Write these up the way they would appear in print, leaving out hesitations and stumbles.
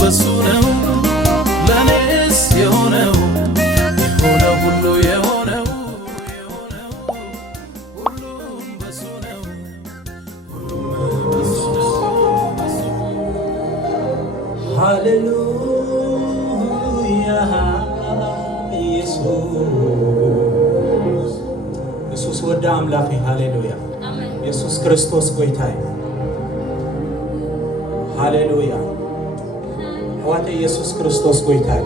በሱነው ለኔስ የሆነው ሁሉ የሆነው ሁሉም በሱነው ሃሌሉያ ኢየሱስ ወደ አምላክ ሃሌሉያ ኢየሱስ ክርስቶስ ጌታዬ ሃሌሉያ ዋቴ ኢየሱስ ክርስቶስ ጌታዬ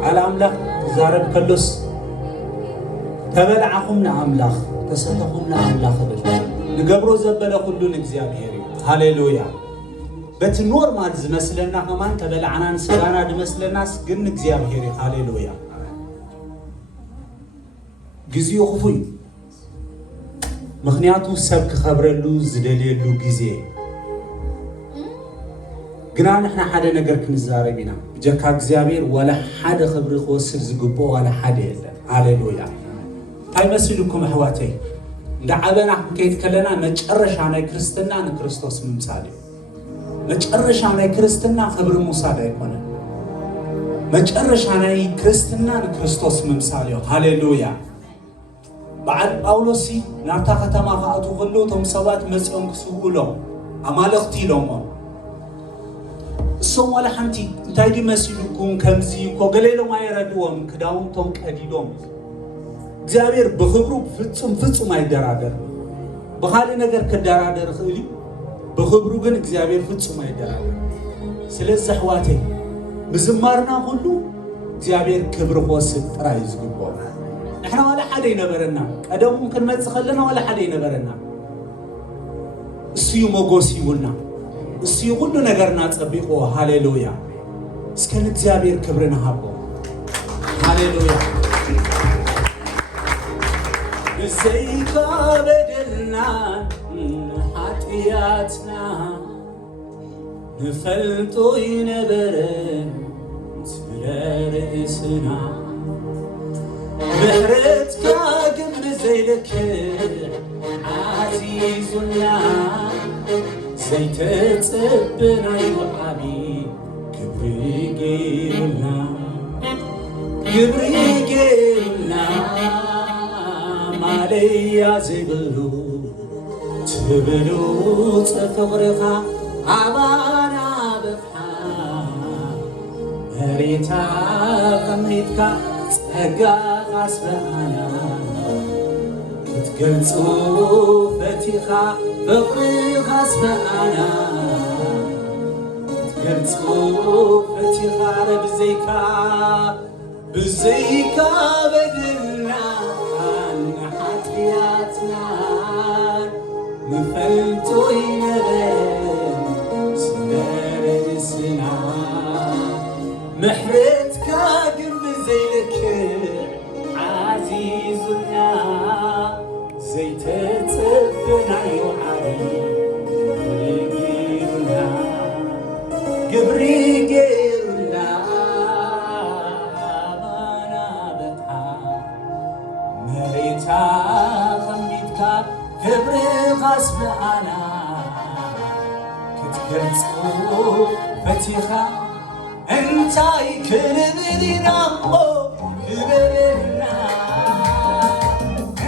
ቃል አምላክ ዛረብ ከሉስ ተበልዓኹምና አምላክ ተሰተኹምና አምላክ ብል ንገብሮ ዘበለ ሁሉን እግዚአብሔር ሃሌሉያ በት ኖርማል ዝመስለና ከማን ተበልዓናን ስጋና ድመስለናስ ግን እግዚአብሔር ሃሌሉያ ግዚኡ ኹፉይ ምክንያቱ ሰብ ክኸብረሉ ዝደልየሉ ጊዜ ግና ንሕና ሓደ ነገር ክንዛረብ ኢና ጀካ እግዚአብሔር ወላ ሓደ ክብሪ ክወስድ ዝግቦ ወላ ሓደ የለን ሃሌሉያ ታይ መስልኩም ኣሕዋተይ እንዳዓበና ክንከይድ ከለና መጨረሻ ናይ ክርስትና ንክርስቶስ ምምሳል እዩ መጨረሻ ናይ ክርስትና ክብሪ ሙሳድ ኣይኮነን መጨረሻ ናይ ክርስትና ንክርስቶስ ምምሳል እዩ ሃሌሉያ በዓል ጳውሎስ ናብታ ከተማ ካኣቱ ከሎ ቶም ሰባት መፅኦም ክስውሎም ኣማልኽቲ ኢሎሞ እሶም ዋላ ሓንቲ እንታይ ድመስልኩም ከምዚ እኮ ገሌሎም ኣይረድዎም ክዳውንቶም ቀዲዶም እግዚአብሔር ብክብሩ ፍጹም ኣይደራደር ብኻልእ ነገር ክደራደር ክእል እዩ ብክብሩ ግን እግዚአብሔር ፍጹም ኣይደራደር ስለዚ ኣሕዋተይ ምዝማርና ኩሉ እግዚአብሔር ክብሪ ክወስድ ጥራይ ዝግብኦ ንሕና ዋላ ሓደ ይነበረና ቀደሙ ክንመፅእ ከለና ዋላ ሓደ ይነበረና እሱዩ ሞጎስ ይብልና እሱዩ ሁሉ ነገርና ፀቢቆ ሃሌሉያ እስከ እግዚአብሔር ክብርና ሃቦ ሃሌሉያ ብዘይካ በደልና ኃጢአትና ንፈልጦ ይነበረ ስለ ርእስና ምሕረትካ ግን ብዘይልክዕ ዓዚዙና ዘይተጸበናዮ ዓብዪ ክብሪ ገይሩልና ማለያ ዘይብሉ ትብሉ ፍቕርኻ ኣባና በፍሓ መሬታ ቀሚትካ ጸጋ ኣስበኣና ክትገልጹ ፈቲኻ ፍቕርኻ ኣስበኣና ክትገልጹ ፈቲኻ ብዘይካ በደልና ኃጢአትና ንፈልጦ ይነበረ ስለ ርእስና ምሕረትካ ግን ብዘይልክዕ ዓዚዙና ዘይተጸበናዮ ዓብዪ ግብሪ ገይሩልና ኣባና በትሓ መሬታ ኸሚትካ ክብርኻ ኣስበኣና ክትገልጹ ፈቲኻ እንታይ ክንብል ኢና እሞ ክበረና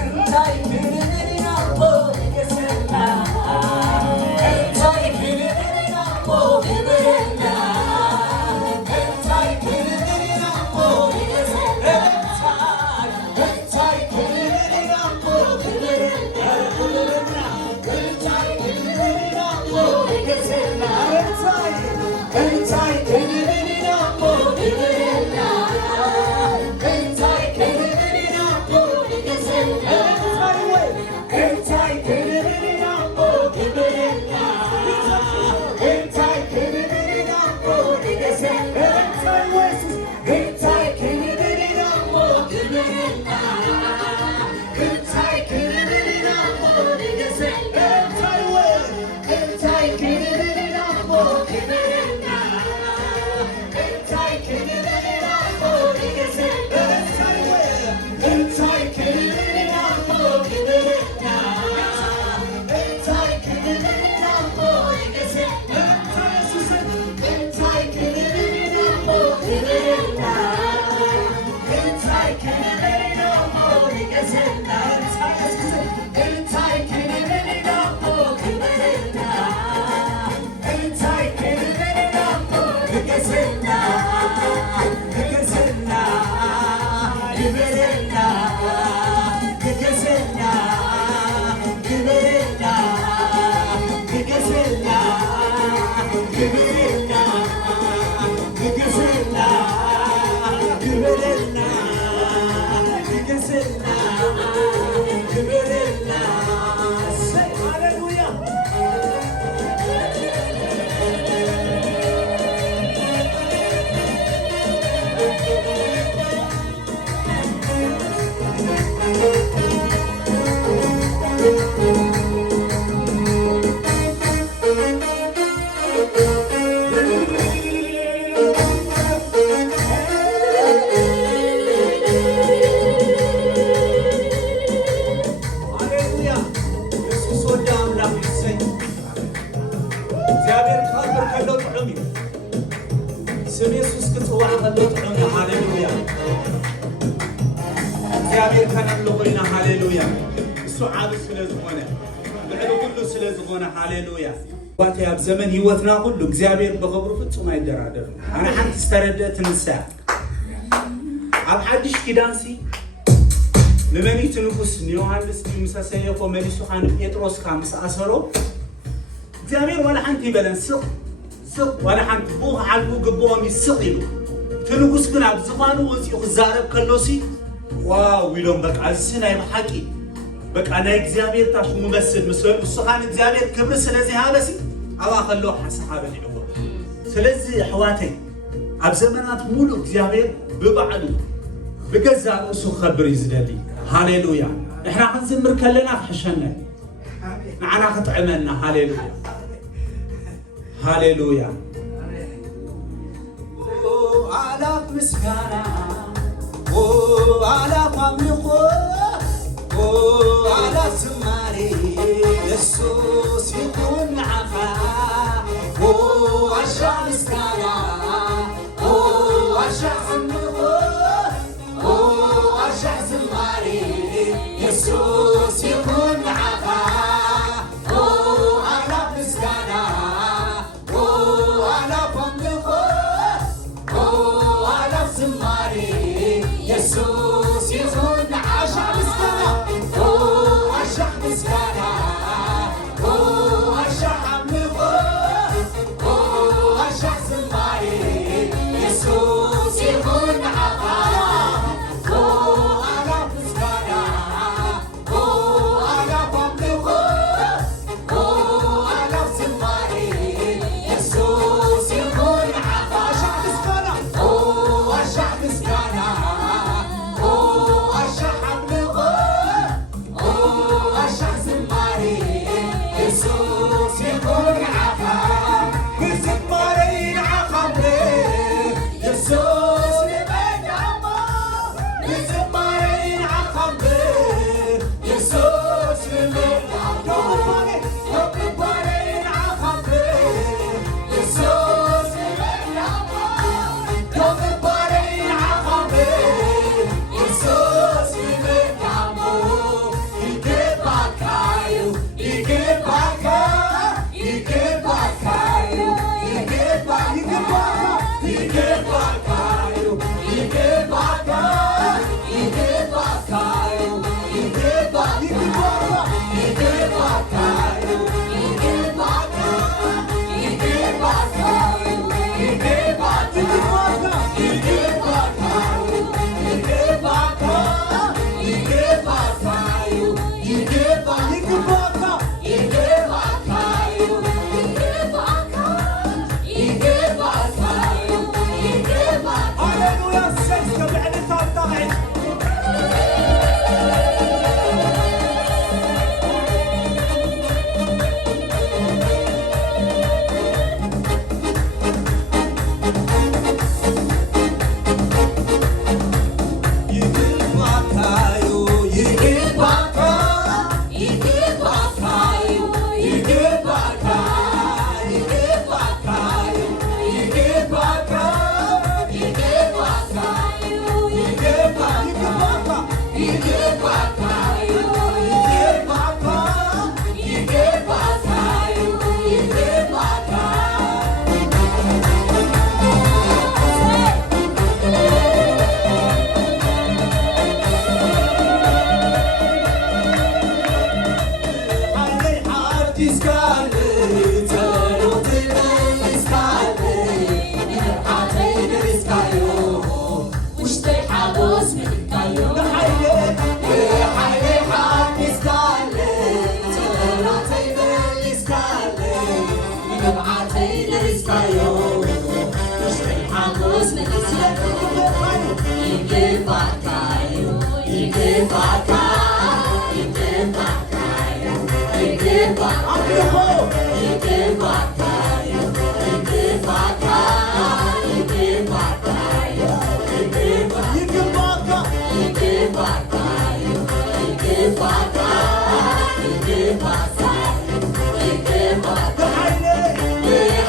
እንታይ ክንብል ኢና እሞ ገሰና እንታይ ክንብል ኢና እሞ ክበረና እንታይ ክንብል ኢና እሞ ገሰና እንታይ ክንብል ኢና እሞ ክበረና እንታይ ክንብል ኢና እሞ ገሰና እንታይ ክንብል ኢና እሞ ክበረና እንታይ ክንብል ኢና እሞ ገሰና እንታይ ክንብል ኢና እሞ ክበረና እንታይ ክንብል ኢና እሞ ገሰና ስም ኢየሱስ ክትዋዕ ከሎ ጥዑምና ሃሌሉያ እግዚአብሔር ከነምልኾይና ሃሌሉያ እሱ ዓብ ስለዝኾነ ልዕሊ ኩሉ ስለዝኾነ ሃሌሉያ ዋት ኣብ ዘመን ህይወትና ሁሉ እግዚአብሔር በክብሩ ፍጹም አይደራደር ኣነ ሓንቲ ዝተረድአት ንሳ ኣብ ሓድሽ ኪዳንሲ ንመኒት ንጉስ ዮሐንስ ምሳሰየኮ መሊሱ ኻን ጴጥሮስ ካምስ ኣሰሮ እግዚአብሔር ወላ ሓንቲ ይበለን ስቕ ወላ ሓንቲ ቡኽ ዓልቡ ግብኦም ይስቕ ኢሉ ትንጉስ ግን ኣብ ዝፋኑ ወፂኡ ክዛረብ ከሎሲ ዋው ኢሎም በቃ እዚ ናይ ሓቂ በቃ ናይ እግዚአብሔር ታሽሙ መስል መስል እሱ ኻን እግዚአብሔር ክብር ስለዚ ሃበሲ ኣባ ከሎ ሓሳብ በልዕዎ ስለዚ ኣሕዋተይ ኣብ ዘመናት ሙሉ እግዚአብሔር ብባዕሉ بجزء أسوق خبر يزدلي هاليلويا إحنا خنزمر كلنا حشنا معنا خطعمنا هاليلويا هاليلويا على مسكنا على قميقو على سماري يسوس يكون عفا وعشاء مسكنا وعشاء يسوس يكون عفا وعلى مسكنا وعلى بندقه وعلى سماري يسوس يكون عشا مسكنا وعشا مسكنا وعشا بندقه وعشا سماري يسوس يكون عفا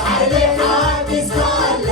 حالي حادث قال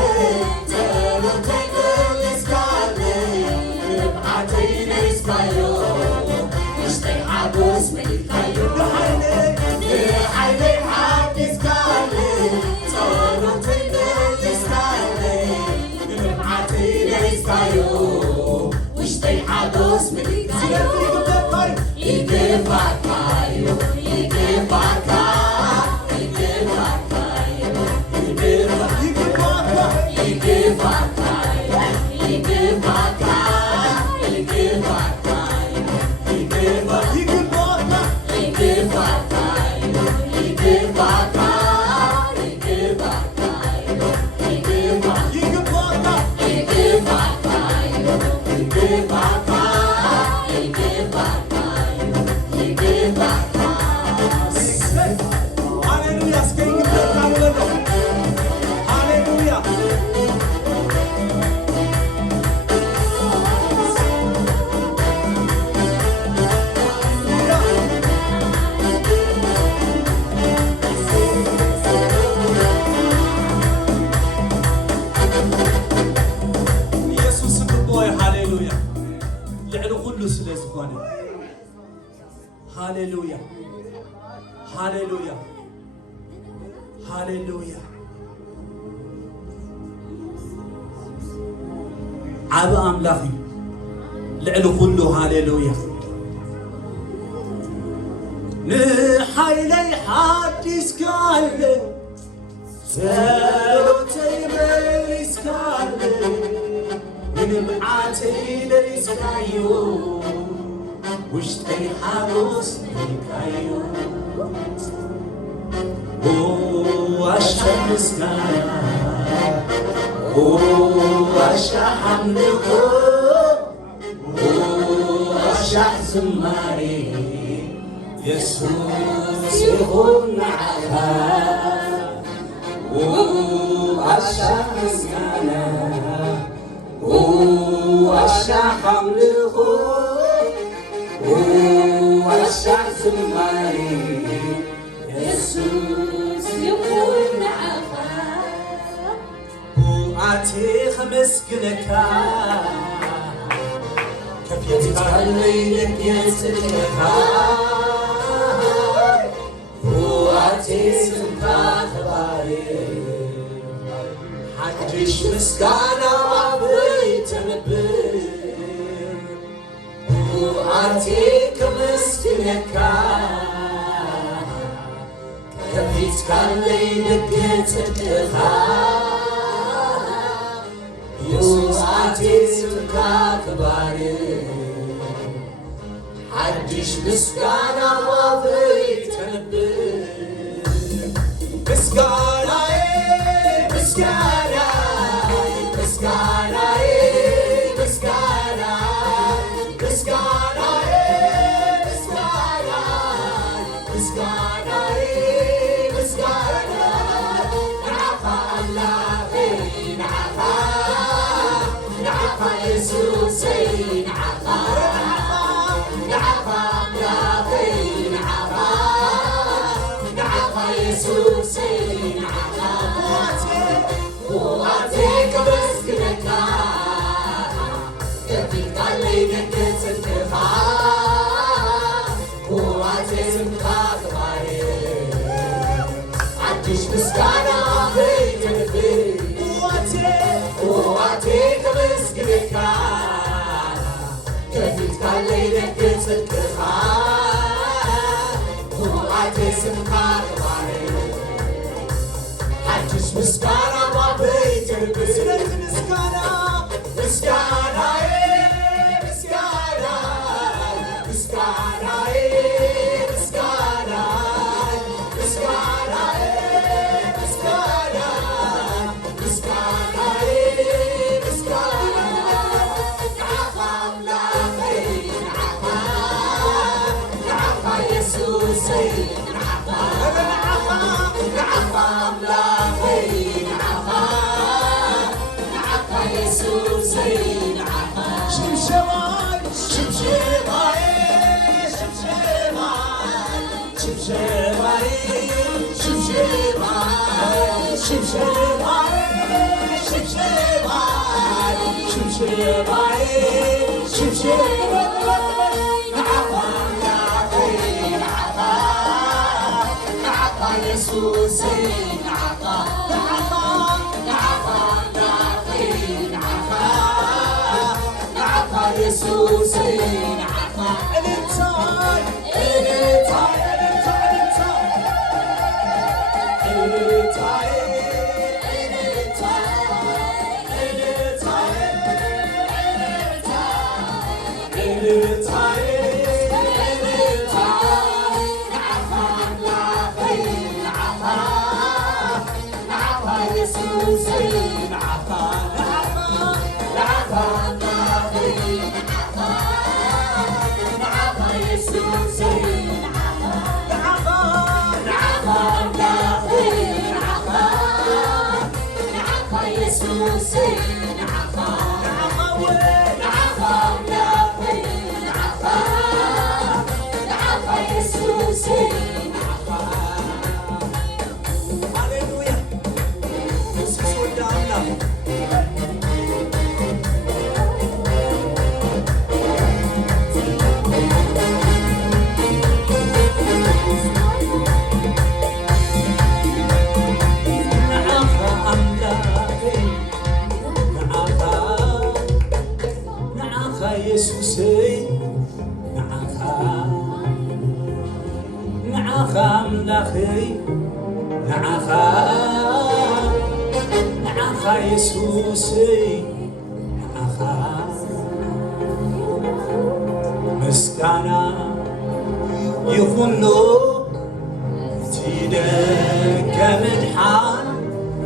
ሃሌሉያ ሃሌሉያ ሃሌሉያ ዓብ ኣምላኽ ልዕሊ ኩሉ ሃሌሉያ ንሓይለይ ሓዲስካለ ጸሎተይ መሊስካለ ንምዓተይ ለሪስካዮ ውሽጠይ ሓጎስ ነይካዮ ዋሻ ምስጋና ዋሻ ሓምልኾ ዋሻ ዝማሬ ኢየሱስ ይኹን ንዓኻ ዋሻ ምስጋና ዋሻ ሓምልኾ ዋሻ ዝማሬ ኢየሱስ ይኹን ንዓኻ ኣቴ ኸመስግነካ ከፊትካለይ ንገጽልካ ኣቴ ስምካ ተባሬ ሓድሽ ምስጋና በይተነብር ኣቴ ከመስግነካ ከፊትካለይ ንገጽልካ አቴ ስምካ ተባሬ ሓድሽ ምስጋና በይተነብር ምስጋናዬ ምስጋና ምስጋናዬ ምስጋና ምስጋናዬ ምስጋና ምስጋናዬ ምስጋና ንዓኻ ኣምላኸ ንዓኻ ንዓኻ ኢየሱሰይ ንዓኻ ንዓኻ ኣምላኸ ንዓኻ ንዓኻ ኢየሱሰይ ንዓኻ ቁዋቴ ከመስግነካ ከፊትካለይ ንገጽልካ ቁዋቴ ስምካ ተባሬ ሓድሽ ምስጋና በይተነብር ቁዋቴ ከመስግነካ ከፊትካለይ ንገጽልካ ቁዋቴ ስምካ ተባሬ ሓድሽ ምስጋና በይተነብር ስለዚ ምስጋና ምስጋናዬ ምስጋና ምስጋናዬ ምስጋና ምስጋናዬ ምስጋና ምስጋናዬ ምስጋና ንዓኻ ኣምላኸይ ንዓኻ ንዓኻ ኢየሱሰይ ንዓኻ ንዓኻ ንዓኻ ኣምላኸይ ንዓኻ ንዓኻ ኢየሱሰይ ንዓኻ ሽምሸማይ ሽምሸማይ ሽምሸማይ ሽምሸማይ ሽምሸማይ ሽምሸማይ ሽምሸማይ ሽምሸማይ ሽምሸማይ ንዓኻ ኣምላኸይ ንዓኻ ንዓኻ ኢየሱሰይ ንዓኻ ንዓኻ ንዓኻ ኣምላኸይ ንዓኻ ንዓኻ ኢየሱሰይ ንዓኻ እልልታይ مسكانا يخنو تيدك مدحان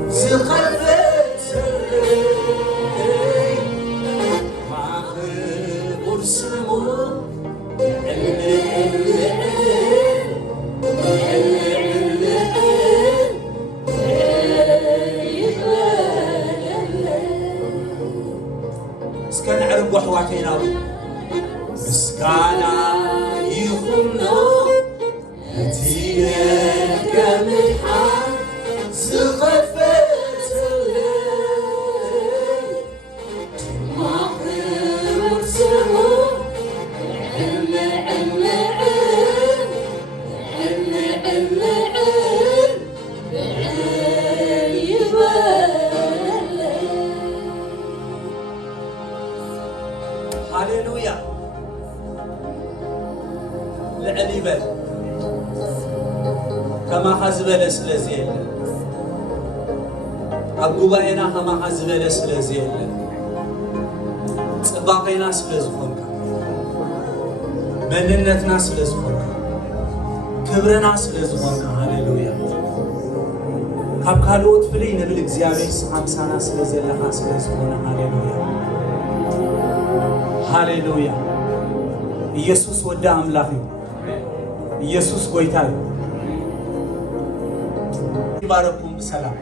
سخفت ما خبر سمو مسكان عرب وحواتينا مسكانا يخنو تيدك مدحان سخفت ما خبر سمو هاليلويا لعلي بل كما حزبل سلازيل أبوباينا كما حزبل سلازيل صباقينا سلازخونك مننتنا سلازخونك كبرنا سلازخونك هاليلويا كاب كالوت فلي نبل እግዚአብሔር ሳምሳና ስለዘለኻ ስለዝኾነ ሃሌሉያ ሃሌሉያ ኢየሱስ ወደ አምላክ ነው ኢየሱስ ጎይታ ነው ይባረኩም በሰላም